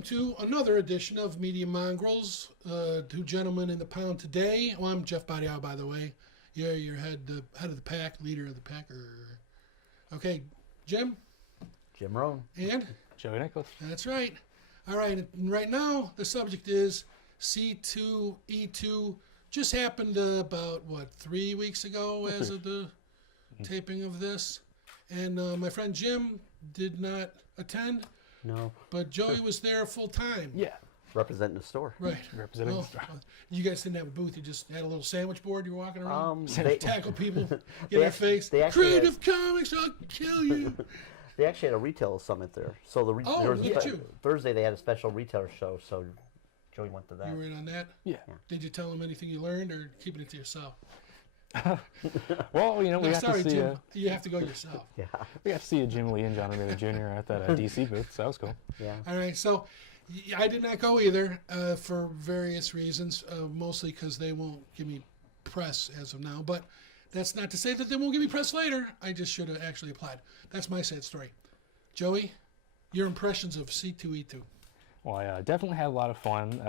welcome to another edition of Media Mongrels. Two gentlemen in the pound today. Well, I'm Jeff Badial, by the way. You're your head of the pack, leader of the pack. Okay, Jim? Jim Rohn. And? Joey Nicholas. That's right. All right, and right now the subject is C2E2. Just happened about, 3 weeks ago as of the taping of this. And my friend Jim did not attend. No. But Joey was there full time. Yeah. Representing the store. Right. Representing the store. You guys didn't have a booth. You just had a little sandwich board. You were walking around. They Tackle people. Get in their face. Creative Comics, I'll kill you. They actually had a retail summit there. So Thursday they had a special retailer show. So Joey went to that. You were in on that? Yeah. Did you tell him anything you learned, or keeping it to yourself? Well, we got to see. Jim. You have to go yourself. Yeah. We got to see Jim Lee and John Romita Jr. at that DC booth, so that was cool. Yeah. All right, so I did not go either for various reasons, mostly because they won't give me press as of now. But that's not to say that they won't give me press later. I just should have actually applied. That's my sad story. Joey, your impressions of C2E2? Well, I definitely had a lot of fun.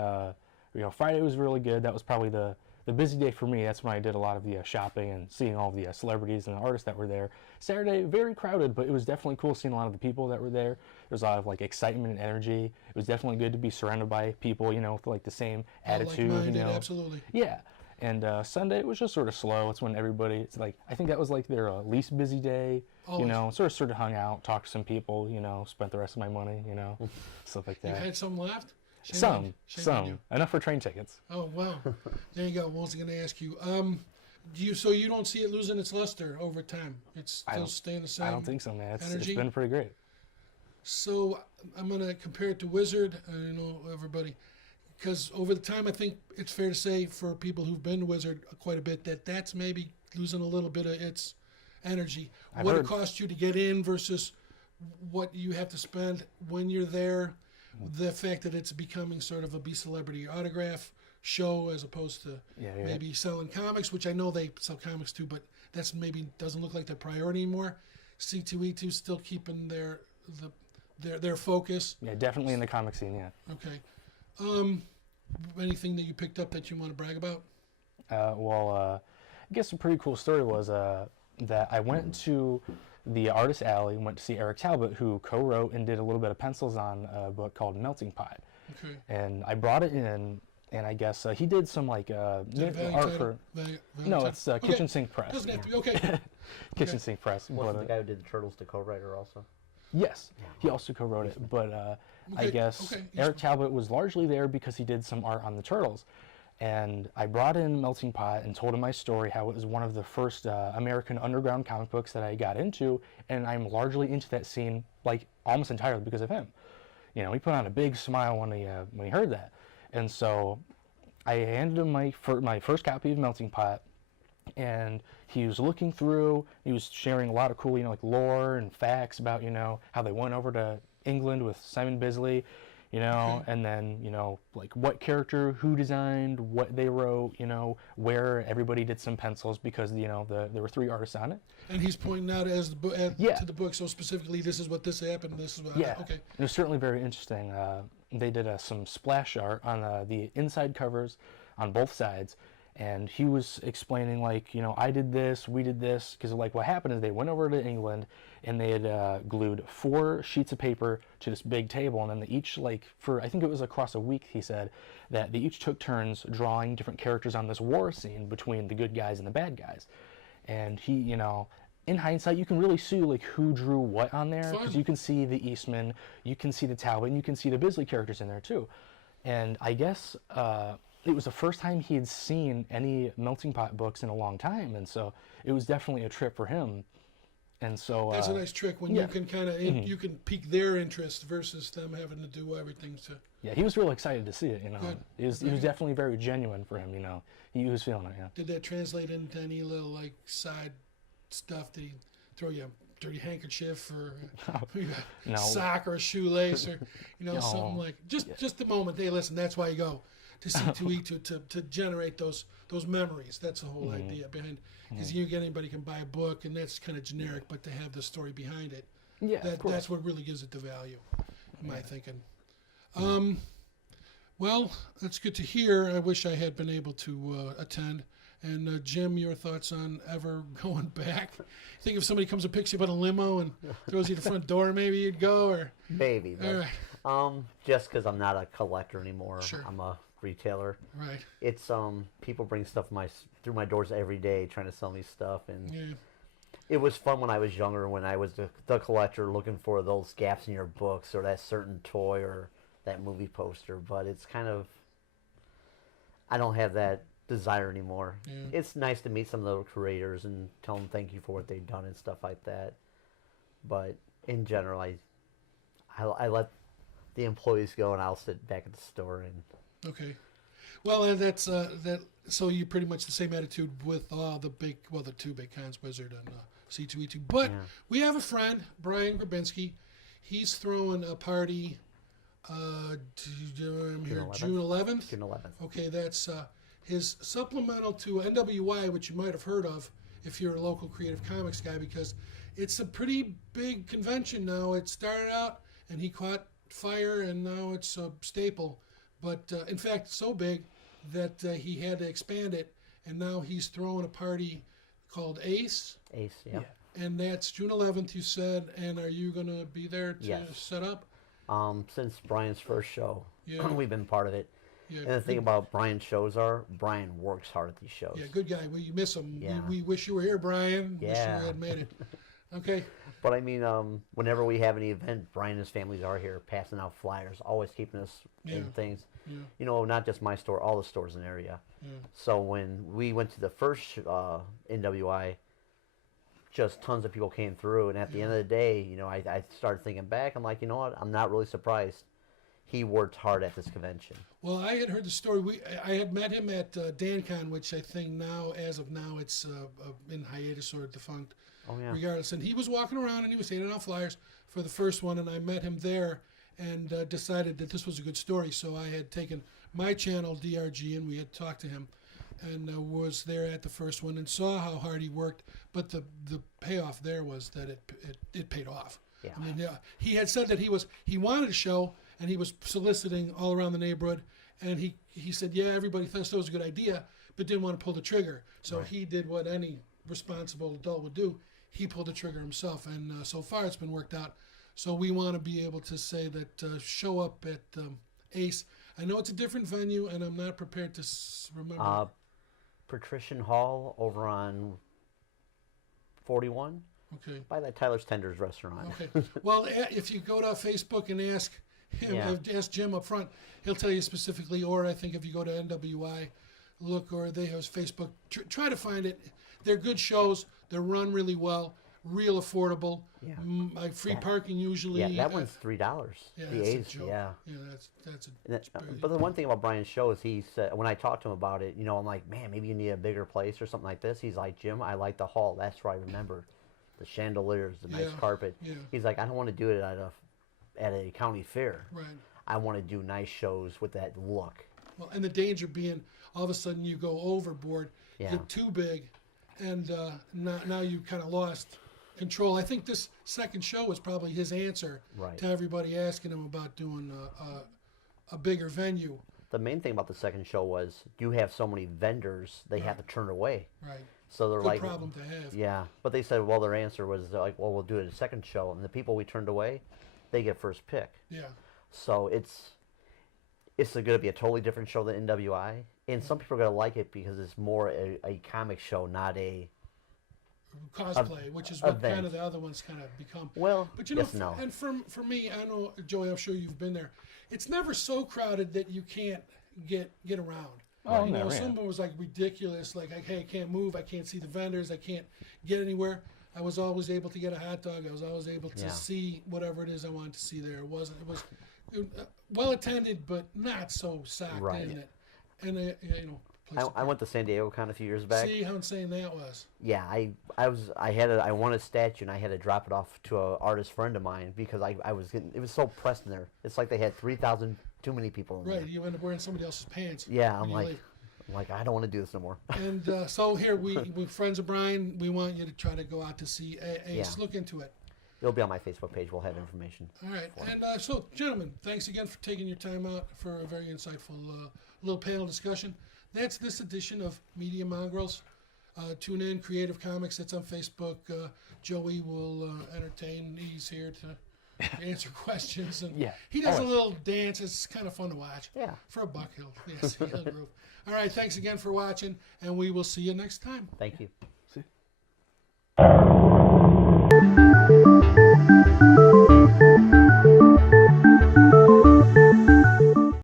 Friday was really good. That was probably the busy day for me. That's when I did a lot of the shopping and seeing all the celebrities and the artists that were there. Saturday, very crowded, but it was definitely cool seeing a lot of the people that were there. There was a lot of excitement and energy. It was definitely good to be surrounded by people, with the same attitude. Absolutely. Yeah. And Sunday it was just sort of slow. It's when everybody, I think that was their least busy day. Always. Sort of hung out, talked to some people, spent the rest of my money, stuff like that. You had some left? Some. Enough for train tickets. Oh, wow. There you go. What was I going to ask you? So you don't see it losing its luster over time? It's still staying the same? I don't think so, man. It's energy? been pretty great. So I'm going to compare it to Wizard, everybody. Because over the time, I think it's fair to say for people who've been to Wizard quite a bit, that's maybe losing a little bit of its energy. What it costs you to get in versus what you have to spend when you're there. The fact that it's becoming sort of a B-celebrity autograph show as opposed to maybe selling comics, which I know they sell comics too, but that's maybe doesn't look like their priority anymore. C2E2 still keeping their focus. Yeah, definitely in the comic scene, yeah. Okay. Anything that you picked up that you want to brag about? I guess a pretty cool story was that I went to the Artist Alley, went to see Eric Talbot, who co-wrote and did a little bit of pencils on a book called Melting Pot. Okay. And I brought it in, and I guess he did some art for... No, it's Kitchen Sink Press. Doesn't have to be, okay. Kitchen Sink Press. Wasn't the guy who did the Turtles the co-writer also? Yes, he also co-wrote it, but I guess Eric Talbot was largely there because he did some art on the Turtles. And I brought in Melting Pot and told him my story, how it was one of the first American underground comic books that I got into, and I'm largely into that scene, almost entirely because of him. He put on a big smile when he heard that. And so I handed him my first copy of Melting Pot, and he was looking through, he was sharing a lot of cool, lore and facts about, how they went over to England with Simon Bisley, and then, what character, who designed, what they wrote, where everybody did some pencils because, there were 3 artists on it. And he's pointing out to the book, so specifically, this is what this happened, this is what okay. It was certainly very interesting. They did some splash art on the inside covers on both sides. And he was explaining, I did this, we did this, because, what happened is they went over to England, and they had glued 4 sheets of paper to this big table, and then they each, I think it was across a week, he said, that they each took turns drawing different characters on this war scene between the good guys and the bad guys. And he, in hindsight, you can really see, who drew what on there, because you can see the Eastman, you can see the Talbot, and you can see the Bisley characters in there, too. And I guess... it was the first time he had seen any Melting Pot books in a long time, and so it was definitely a trip for him. And so that's a nice trick when you can kind of you can pique their interest versus them having to do everything to. Yeah, he was real excited to see it. Good. It was definitely very genuine for him. He was feeling it. Yeah. Did that translate into any little side stuff? Did he throw you a dirty handkerchief or no. sock or a shoelace or something just the moment? Hey, listen, that's why you go to C2E2 to generate those memories. That's the whole idea behind. Because anybody can buy a book, and that's kind of generic, but to have the story behind it, Yeah, that's what really gives it the value, in my thinking. Well, that's good to hear. I wish I had been able to attend. And Jim, your thoughts on ever going back? Think if somebody comes and picks you up in a limo and throws you at the front door, maybe you'd go, or maybe. But, just because I'm not a collector anymore. Sure. I'm a retailer. Right. It's people bring stuff through my doors every day trying to sell me stuff, and it was fun when I was younger, when I was the collector looking for those gaps in your books or that certain toy or that movie poster. But it's kind of, I don't have that desire anymore. It's nice to meet some of the creators and tell them thank you for what they've done and stuff like that. But in general, I let the employees go, and I'll sit back at the store and. Okay. Well, and that's that. So you pretty much the same attitude with the two big cons, Wizard and C2E2. But we have a friend, Brian Grabinski. He's throwing a party. June 11th. June 11th. Okay, that's his supplemental to NWI, which you might have heard of if you're a local Creative Comics guy, because it's a pretty big convention now. It started out and he caught fire, and now it's a staple. But in fact, so big that he had to expand it, and now he's throwing a party called Ace. Ace, yeah. And that's June 11th, you said. And are you going to be there to set up? Since Brian's first show, we've been part of it. Yeah, and the thing about Brian's shows Brian works hard at these shows. Yeah, good guy. We miss him. Yeah. We wish you were here, Brian. Yeah. Wish you had made it. Okay. But I mean, whenever we have any event, Brian and his families are here passing out flyers, always keeping us in things. Yeah. You know, not just my store, all the stores in the area. Yeah. So when we went to the first NWI, just tons of people came through. And at the end of the day, you know, I started thinking back. I'm like, you know what? I'm not really surprised. He worked hard at this convention. Well, I had heard the story. I had met him at DanCon, which I think now, as of now, it's in hiatus or defunct. Oh, yeah. Regardless. And he was walking around and he was handing out flyers for the first one, and I met him there and decided that this was a good story. So I had taken my channel, DRG, and we had talked to him, and was there at the first one and saw how hard he worked. But the payoff there was that it paid off. Yeah. I mean, he had said that he wanted a show, and he was soliciting all around the neighborhood, and he said, yeah, everybody thought it was a good idea, but didn't want to pull the trigger. So he did what any responsible adult would do. He pulled the trigger himself, and so far it's been worked out. So we want to be able to say that show up at Ace. I know it's a different venue, and I'm not prepared to remember. Patrician Hall over on 41. Okay. By that Tyler's Tenders restaurant. Okay. Well, if you go to Facebook and ask him, ask Jim up front, he'll tell you specifically. Or I think if you go to NWI, look, or they have Facebook, try to find it. They're good shows. They're run really well, real affordable. Yeah. Like free parking usually. Yeah, that one's $3. Yeah, the that's A's, a joke. yeah. Yeah, that's but the one thing about Brian's show is he said, when I talked to him about it, you know, I'm like, man, maybe you need a bigger place or something like this. He's like, Jim, I like the hall. That's where I remember the chandeliers, the nice carpet. Yeah. He's like, I don't want to do it at a county fair. Right. I want to do nice shows with that look. Well, and the danger being, all of a sudden you go overboard, get too big, and now you kind of lost control. I think this second show was probably his answer to everybody asking him about doing a bigger venue. The main thing about the second show was you have so many vendors they have to turn away. Right. So they're Good like, problem to have. Yeah, but they said, well, their answer was like, well, we'll do it at a second show, and the people we turned away, they get first pick. Yeah. So it's going to be a totally different show than NWI, and some people are going to like it because it's more a comic show, not a cosplay, which is what event. kind of the other ones kind of become. Well, but you know, yes, no. And for me, I know, Joey, I'm sure you've been there. It's never so crowded that you can't get around. Oh, you know, never, someone was like ridiculous, like, hey, I can't move, I can't see the vendors, I can't get anywhere. I was always able to get a hot dog. I was always able to see whatever it is I wanted to see there. It was well attended, but not so socked in it. And you know, I went to San Diego Con a few years back. See how insane that was. Yeah, I won a statue and I had to drop it off to an artist friend of mine because it was so pressed in there. It's like they had 3,000 too many people in there. Right, you end up wearing somebody else's pants. Yeah, I'm like I don't want to do this no more. And so here we're friends of Brian. We want you to try to go out to see Ace. Look into it. It'll be on my Facebook page. We'll have information. All right. And so, gentlemen, thanks again for taking your time out for a very insightful little panel discussion. That's this edition of Media Mongrels. Tune in, Creative Comics. It's on Facebook. Joey will entertain. He's here to answer questions. And Yeah, he does a always. little dance. It's kind of fun to watch. Yeah. For a buck, he'll groove. All right. Thanks again for watching, and we will see you next time. Thank you. See?